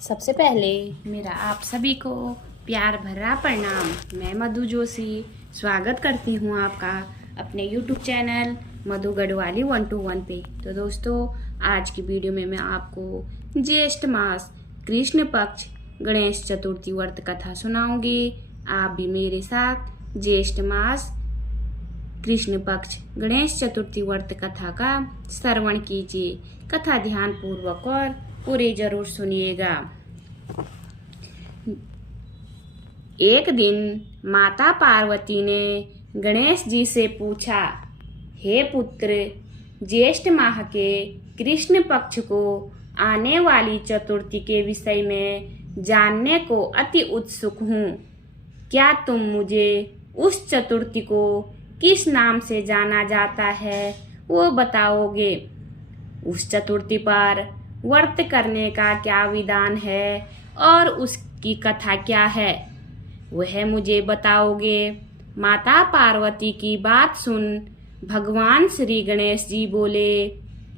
सबसे पहले मेरा आप सभी को प्यार भरा प्रणाम। मैं मधु जोशी स्वागत करती हूँ आपका अपने YouTube चैनल मधु गढ़वाली 121 पे। तो दोस्तों, आज की वीडियो में मैं आपको ज्येष्ठ मास कृष्ण पक्ष गणेश चतुर्थी व्रत कथा सुनाऊंगी। आप भी मेरे साथ ज्येष्ठ मास कृष्ण पक्ष गणेश चतुर्थी व्रत कथा का श्रवण कीजिए। कथा ध्यान पूर्वक और पूरी जरूर सुनिएगा। एक दिन माता पार्वती ने गणेश जी से पूछा, हे पुत्र, ज्येष्ठ माह के कृष्ण पक्ष को आने वाली चतुर्थी के विषय में जानने को अति उत्सुक हूँ। क्या तुम मुझे उस चतुर्थी को किस नाम से जाना जाता है वो बताओगे? उस चतुर्थी पर व्रत करने का क्या विधान है और उसकी कथा क्या है, वह मुझे बताओगे? माता पार्वती की बात सुन भगवान श्री गणेश जी बोले,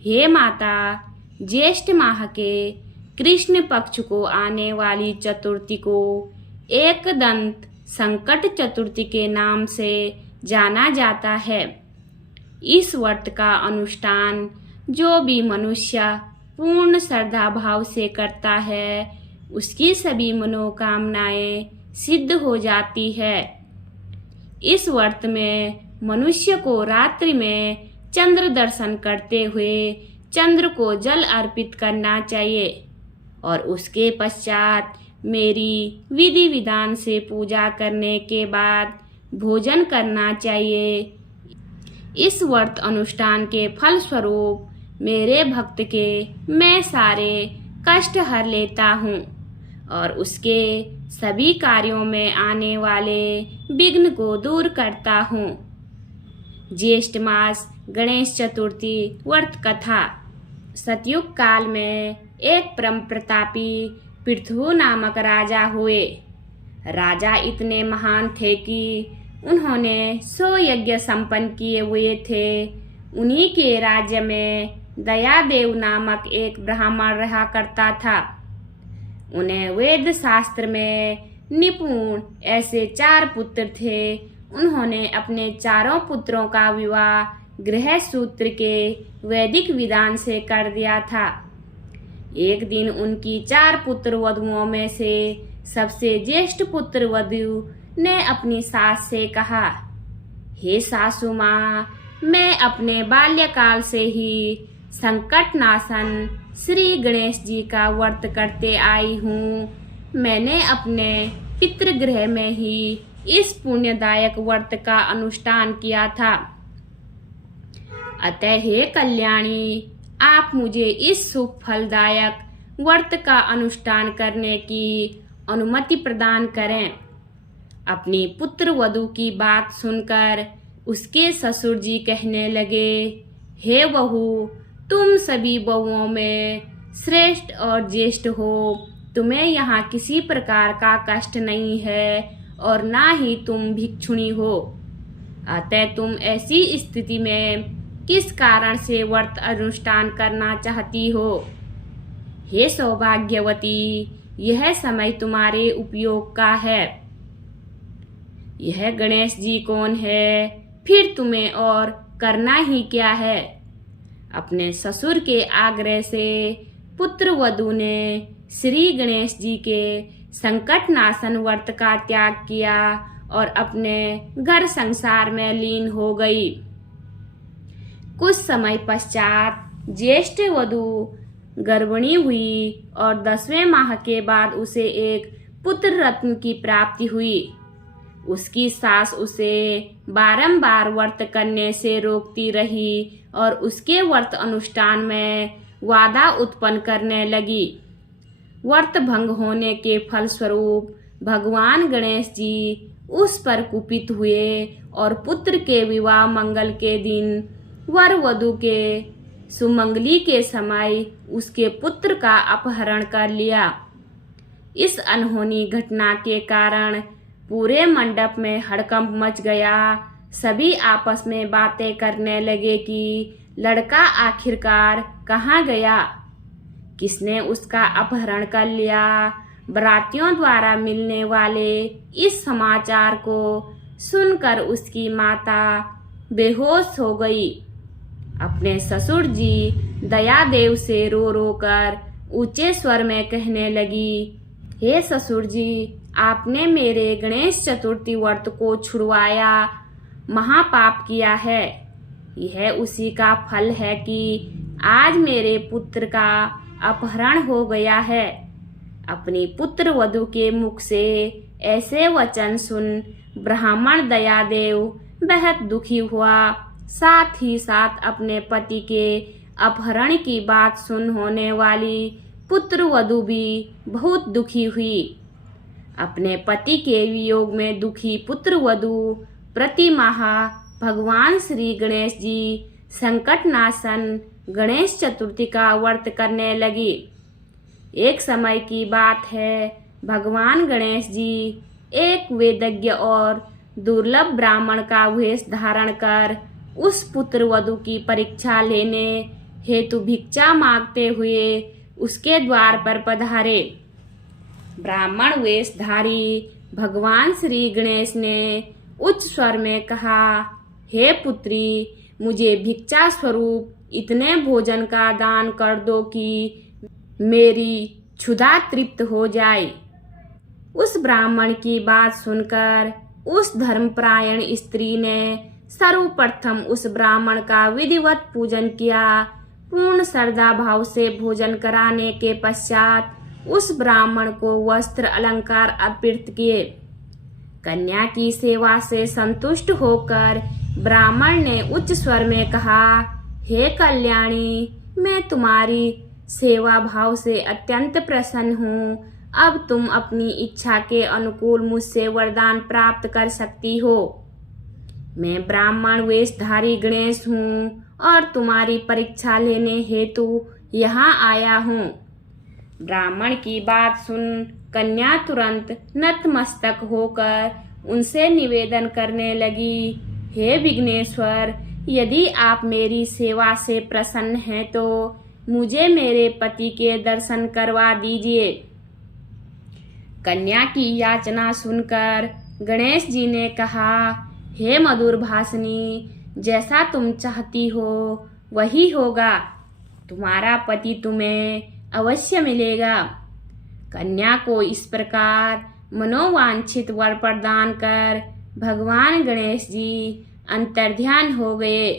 हे माता, ज्येष्ठ माह के कृष्ण पक्ष को आने वाली चतुर्थी को एकदंत संकट चतुर्थी के नाम से जाना जाता है। इस व्रत का अनुष्ठान जो भी मनुष्य पूर्ण श्रद्धा भाव से करता है, उसकी सभी मनोकामनाएं सिद्ध हो जाती है। इस व्रत में मनुष्य को रात्रि में चंद्र दर्शन करते हुए चंद्र को जल अर्पित करना चाहिए और उसके पश्चात मेरी विधि विधान से पूजा करने के बाद भोजन करना चाहिए। इस व्रत अनुष्ठान के फल स्वरूप मेरे भक्त के मैं सारे कष्ट हर लेता हूँ और उसके सभी कार्यों में आने वाले विघ्न को दूर करता हूँ। ज्येष्ठ मास गणेश चतुर्थी व्रत कथा। सतयुग काल में एक परम प्रतापी पृथु नामक राजा हुए। राजा इतने महान थे कि उन्होंने 100 यज्ञ संपन्न किए हुए थे। उन्हीं के राज्य में दयादेव नामक एक ब्राह्मण रहा करता था। उन्हें वेद शास्त्र में निपुण ऐसे 4 पुत्र थे। उन्होंने अपने चारों पुत्रों का विवाह गृह सूत्र के वैदिक विधान से कर दिया था। एक दिन उनकी 4 पुत्र वधुओं में से सबसे ज्येष्ठ पुत्र वधु ने अपनी सास से कहा, हे सासू माँ, मैं अपने बाल्यकाल से ही संकट नाशन श्री गणेश जी का व्रत करते आई हूँ। मैंने अपने पितृगृह में ही इस पुण्यदायक व्रत का अनुष्ठान किया था। अतः हे कल्याणी, आप मुझे इस शुभ फलदायक व्रत का अनुष्ठान करने की अनुमति प्रदान करें। अपनी पुत्र वधु की बात सुनकर उसके ससुर जी कहने लगे, हे बहू, तुम सभी बहुओं में श्रेष्ठ और ज्येष्ठ हो। तुम्हें यहाँ किसी प्रकार का कष्ट नहीं है और ना ही तुम भिक्षुणी हो। अतः तुम ऐसी स्थिति में किस कारण से व्रत अनुष्ठान करना चाहती हो? हे सौभाग्यवती, यह समय तुम्हारे उपयोग का है। यह गणेश जी कौन है? फिर तुम्हें और करना ही क्या है? अपने ससुर के आग्रह से पुत्र वधु ने श्री गणेश जी के संकट नाशन व्रत का त्याग किया और अपने घर संसार में लीन हो गई। कुछ समय पश्चात ज्येष्ठ वधु गर्भिणी हुई और 10वें माह के बाद उसे एक पुत्र रत्न की प्राप्ति हुई। उसकी सास उसे बारंबार व्रत करने से रोकती रही और उसके व्रत अनुष्ठान में बाधा उत्पन्न करने लगी। व्रत भंग होने के फलस्वरूप भगवान गणेश जी उस पर कुपित हुए और पुत्र के विवाह मंगल के दिन वर वधु के सुमंगली के समय उसके पुत्र का अपहरण कर लिया। इस अनहोनी घटना के कारण पूरे मंडप में हड़कंप मच गया। सभी आपस में बातें करने लगे कि लड़का आखिरकार कहाँ गया। किसने उसका अपहरण कर लिया। बरातियों द्वारा मिलने वाले इस समाचार को सुनकर उसकी माता बेहोश हो गई। अपने ससुर जी दयादेव से रो रो कर ऊंचे स्वर में कहने लगी, हे ससुर जी, आपने मेरे गणेश चतुर्थी व्रत को छुड़वाया, महापाप किया है। यह उसी का फल है कि आज मेरे पुत्र का अपहरण हो गया है। अपनी पुत्र वधू के मुख से ऐसे वचन सुन ब्राह्मण दयादेव बेहद दुखी हुआ। साथ ही साथ अपने पति के अपहरण की बात सुन होने वाली पुत्र वधू भी बहुत दुखी हुई। अपने पति के वियोग में दुखी पुत्र वधू प्रति माह भगवान श्री गणेश जी संकटनाशन गणेश चतुर्थी का व्रत करने लगी। एक समय की बात है, भगवान गणेश जी एक वेदज्ञ और दुर्लभ ब्राह्मण का वेश धारण कर उस पुत्र वधू की परीक्षा लेने हेतु भिक्षा मांगते हुए उसके द्वार पर पधारे। ब्राह्मण वेशधारी भगवान श्री गणेश ने उच्च स्वर में कहा, हे पुत्री, मुझे भिक्षा स्वरूप इतने भोजन का दान कर दो कि मेरी क्षुधा तृप्त हो जाए। उस ब्राह्मण की बात सुनकर उस धर्मपरायण स्त्री ने सर्वप्रथम उस ब्राह्मण का विधिवत पूजन किया। पूर्ण श्रद्धा भाव से भोजन कराने के पश्चात उस ब्राह्मण को वस्त्र अलंकार अर्पित किए। कन्या की सेवा से संतुष्ट होकर ब्राह्मण ने उच्च स्वर में कहा, हे कल्याणी, मैं तुम्हारी सेवा भाव से अत्यंत प्रसन्न हूँ। अब तुम अपनी इच्छा के अनुकूल मुझसे वरदान प्राप्त कर सकती हो। मैं ब्राह्मण वेशधारी गणेश हूँ और तुम्हारी परीक्षा लेने हेतु यहाँ आया हूँ। ब्राह्मण की बात सुन कन्या तुरंत नतमस्तक होकर उनसे निवेदन करने लगी, हे विघ्नेश्वर, यदि आप मेरी सेवा से प्रसन्न हैं तो मुझे मेरे पति के दर्शन करवा दीजिए। कन्या की याचना सुनकर गणेश जी ने कहा, हे मधुर भाषिनी, जैसा तुम चाहती हो वही होगा। तुम्हारा पति तुम्हें अवश्य मिलेगा। कन्या को इस प्रकार मनोवांछित वर प्रदान कर भगवान गणेश जी अंतर्ध्यान हो गए।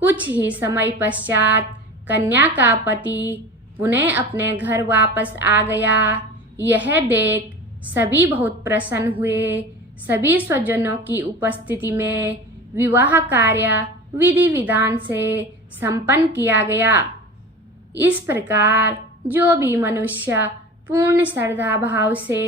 कुछ ही समय पश्चात कन्या का पति पुनः अपने घर वापस आ गया। यह देख सभी बहुत प्रसन्न हुए। सभी स्वजनों की उपस्थिति में विवाह कार्य विधि विधान से संपन्न किया गया। इस प्रकार जो भी मनुष्य पूर्ण श्रद्धा भाव से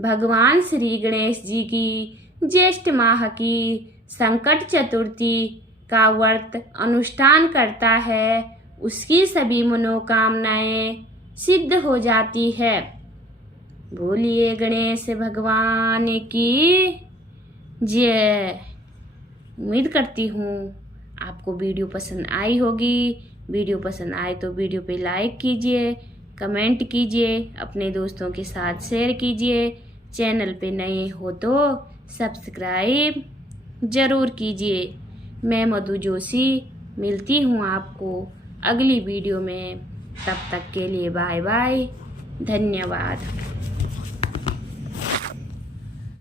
भगवान श्री गणेश जी की ज्येष्ठ माह की संकट चतुर्थी का व्रत अनुष्ठान करता है, उसकी सभी मनोकामनाएं सिद्ध हो जाती है। बोलिए गणेश भगवान की जय। उम्मीद करती हूँ आपको वीडियो पसंद आई होगी। वीडियो पसंद आए तो वीडियो पे लाइक कीजिए, कमेंट कीजिए, अपने दोस्तों के साथ शेयर कीजिए। चैनल पे नए हो तो सब्सक्राइब ज़रूर कीजिए। मैं मधु जोशी मिलती हूँ आपको अगली वीडियो में। तब तक के लिए बाय बाय, धन्यवाद।